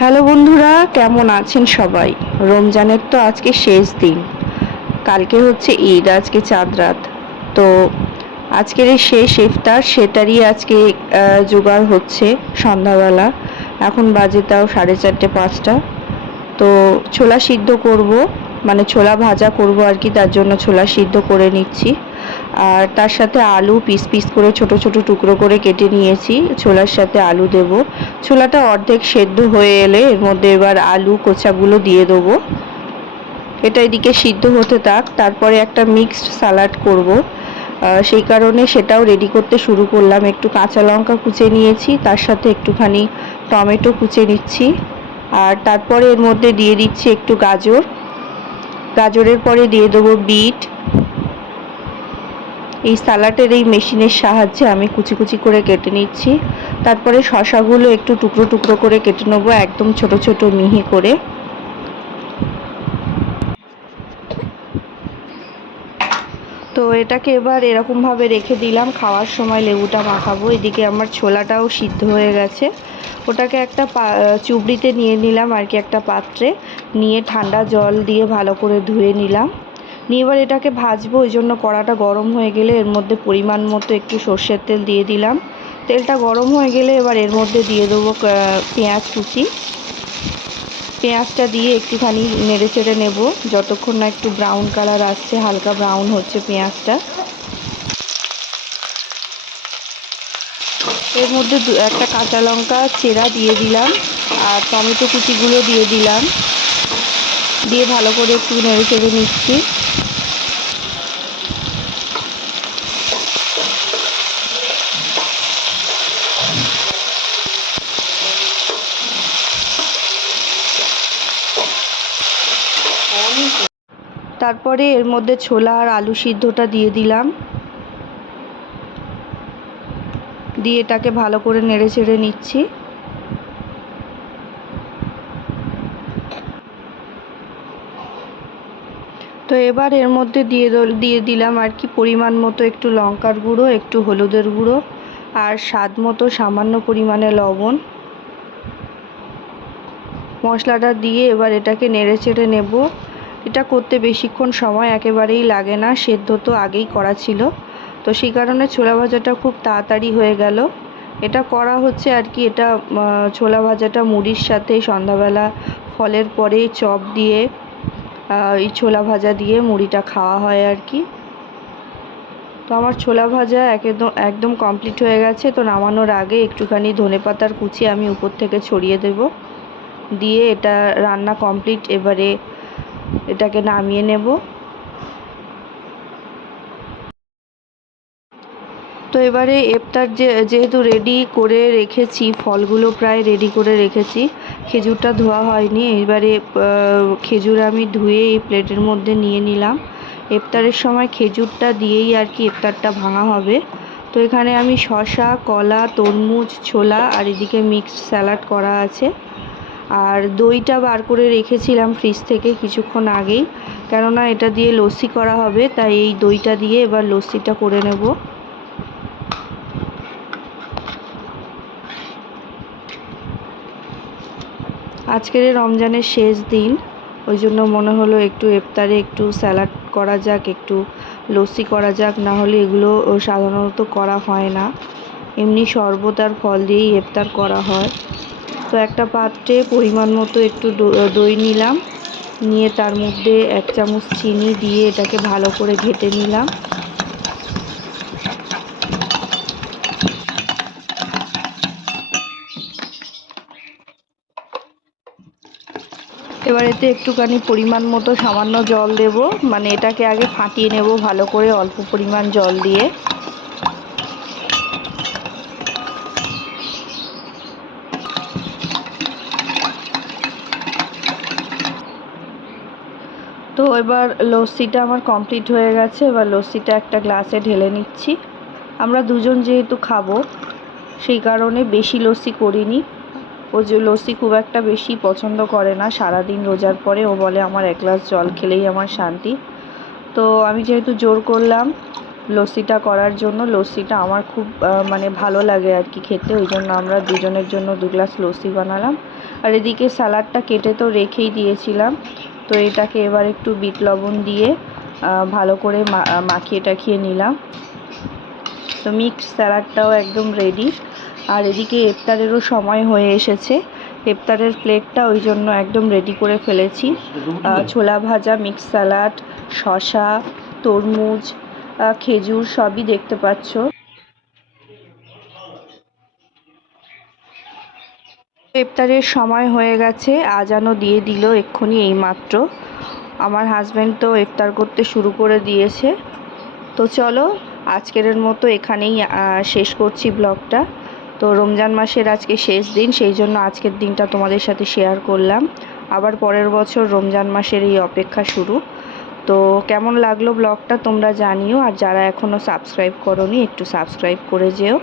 Hello বন্ধুরা, কেমন আছেন সবাই? রমজানের তো আজকে শেষ দিন। কালকে হচ্ছে ঈদ, আজকে চাঁদ রাত। তো আজকের এই শেষ ইফতার, সেটারই আজকে জোগাড় হচ্ছে সন্ধ্যাবেলা। এখন বাজে তাও সাড়ে চারটে পাঁচটা। তো ছোলা সিদ্ধ করব মানে ছোলা ভাজা করব আর কি, তার জন্য ছোলা সিদ্ধ করে নিচ্ছি। আর তার সাথে আলু পিস পিস করে, ছোট ছোট টুকরো করে কেটে নিয়েছি। ছোলার সাথে আলু দেব। ছোলাটা অর্ধেক সেদ্ধ হয়ে এলে এর মধ্যে এবার আলু কোচাগুলো দিয়ে দেবো। এটা এদিকে সিদ্ধ হতে থাক, তারপরে একটা মিক্সড সালাড করব। সেই কারণে সেটাও রেডি করতে শুরু করলাম। একটু কাঁচা লঙ্কা কুচে নিয়েছি, তার সাথে একটুখানি টমেটো কুচে নিচ্ছি। আর তারপরে এর মধ্যে দিয়ে দিচ্ছি একটু গাজর। গাজরের পরে দিয়ে দেবো বিট। এই সালাডের এই মেশিনের সাহায্যে আমি কুচি কুচি করে কেটে নিচ্ছি। তারপরে শশাগুলো একটু টুকরো টুকরো করে কেটে নেব, একদম ছোট ছোট মিহি করে। তো এটাকে এবার এরকমভাবে রেখে দিলাম, খাওয়ার সময় লেবুটা মাখাবো। এদিকে আমার ছোলাটাও সিদ্ধ হয়ে গেছে। ওটাকে একটা চুবড়িতে নিয়ে নিলাম আর কি একটা পাত্রে। নিয়ে ঠান্ডা জল দিয়ে ভালো করে ধুয়ে নিলাম। নিয়ে এবার এটাকে ভাজবো ওই জন্য কড়াটা গরম হয়ে গেলে এর মধ্যে পরিমাণ মতো একটু সর্ষের তেল দিয়ে দিলাম। তেলটা গরম হয়ে গেলে এবার এর মধ্যে দিয়ে দেবো পেঁয়াজ কুচি। পেঁয়াজটা দিয়ে একটুখানি নেড়ে চেড়ে নেব, যতক্ষণ না একটু ব্রাউন কালার আসছে, হালকা ব্রাউন হচ্ছে পেঁয়াজটা। এর মধ্যে একটা কাঁচা লঙ্কা চেরা দিয়ে দিলাম, আর টমেটো কুচিগুলো দিয়ে দিলাম। দিয়ে ভালো করে একটু নেড়ে চেড়ে নিচ্ছি। তারপরে এর মধ্যে ছোলা আর আলু সিদ্ধটা দিয়ে দিলাম। দিয়ে এটাকে ভালো করে নেড়ে চেড়ে নিচ্ছি। তো এবার এর মধ্যে দিয়ে দিয়ে দিলাম আর কি পরিমাণ মতো একটু লঙ্কার গুঁড়ো, একটু হলুদের গুঁড়ো আর স্বাদ মতো সামান্য পরিমাণে লবণ। মশলাটা দিয়ে এবার এটাকে নেড়ে চেড়ে নেব। এটা করতে বেশিক্ষণ সময় একেবারেই লাগে না, সেদ্ধ তো আগেই করা ছিল। তো সেই কারণে ছোলা ভাজাটা খুব তাড়াতাড়ি হয়ে গেল। এটা করা হচ্ছে আর কি, এটা ছোলা ভাজাটা মুড়ির সাথে সন্ধ্যাবেলা ফলের পরে চপ দিয়ে এই ছোলা ভাজা দিয়ে মুড়িটা খাওয়া হয় আর কি। তো আমার ছোলা ভাজা একদম একদম কমপ্লিট হয়ে গেছে। তো নামানোর আগে একটুখানি ধনেপাতার কুচি আমি উপর থেকে ছড়িয়ে দেব। দিয়ে এটা রান্না কমপ্লিট, এবারে এটাকে নামিয়ে নেব। তো এবারে ইফতার যে, যেহেতু রেডি করে রেখেছি, ফলগুলো প্রায় রেডি করে রেখেছি, খেজুরটা ধোয়া হয়নি, এবারে খেজুর আমি ধুয়ে এই প্লেটের মধ্যে নিয়ে নিলাম। ইফতারের সময় খেজুরটা দিয়েই আর কি ইফতারটা ভাঙা হবে। তো এখানে আমি শসা, কলা, তরমুজ, ছোলা আর এদিকে মিক্সড স্যালাড করা আছে। আর দইটা বার করে রেখেছিলাম ফ্রিজ থেকে কিছুক্ষণ আগেই। কেননা এটা দিয়ে লস্যি করা হবে, তাই এই দইটা দিয়ে এবার লস্যিটা করে নেব। আজকের রমজানের শেষ দিন, ওই জন্য মনে হলো একটু ইফতারে একটু স্যালাড করা যাক, একটু লস্যি করা যাক, না হলে এগুলো সাধারণত করা হয় না। এমনি শরবত আর ফল দিয়েই ইফতার করা হয়। তো একটা পাত্রে পরিমাণ মতো একটু দই নিলাম। নিয়ে তার মধ্যে এক চামচ চিনি দিয়ে এটাকে ভালো করে ঘেটে নিলাম। এবার এতে একটুখানি পরিমাণ মতো সামান্য জল দেব। মানে এটাকে আগে ফাটিয়ে নেব ভালো করে অল্প পরিমাণ জল দিয়ে। তো এবার লস্যিটা আমার কমপ্লিট হয়ে গেছে। এবার লস্যিটা একটা গ্লাসে ঢেলে নিচ্ছি। আমরা দুজন যেহেতু খাব, সেই কারণে বেশি লস্যি করিনি। ও যে লস্যি খুব একটা বেশি পছন্দ করে না, সারাদিন রোজার পরে। ও বলে, আমার এক গ্লাস জল খেলেই আমার শান্তি। তো আমি যেহেতু জোর করলাম লস্যিটা করার জন্য, লস্যিটা আমার খুব মানে ভালো লাগে আর কি খেতে। ওই জন্য আমরা দুজনের জন্য দু গ্লাস লস্যি বানালাম। আর এদিকে স্যালাডটা কেটে তো রেখেই দিয়েছিলাম। তো এটাকে এবার একটু বিট লবণ দিয়ে ভালো করে মাখিয়ে টাখিয়ে নিলাম। তো মিক্স স্যালাডটাও একদম রেডি আর এদিকে ইফতারেরও সময় হয়ে এসেছে। ইফতারের প্লেটটা ওই জন্য একদম রেডি করে ফেলেছি। ছোলা ভাজা, মিক্স স্যালাড, শসা, তরমুজ খেজুর সবই দেখতে পাচ্ছ। ইফতারের সময় হয়ে গেছে, আজানও দিয়ে দিল এক্ষুনি এইমাত্র। আমার হাজব্যান্ড তো ইফতার করতে শুরু করে দিয়েছে। তো চলো, আজকের মতো এখানেই শেষ করছি ব্লগটা। তো রমজান মাসের আজকে শেষ দিন, সেই জন্য আজকের দিনটা তোমাদের সাথে শেয়ার করলাম। আবার পরের বছর রমজান মাসের এই অপেক্ষা শুরু। তো কেমন লাগল ব্লগটা তোমরা জানিও, আর যারা এখনও সাবস্ক্রাইব করোনি, একটু সাবস্ক্রাইব করে যেও।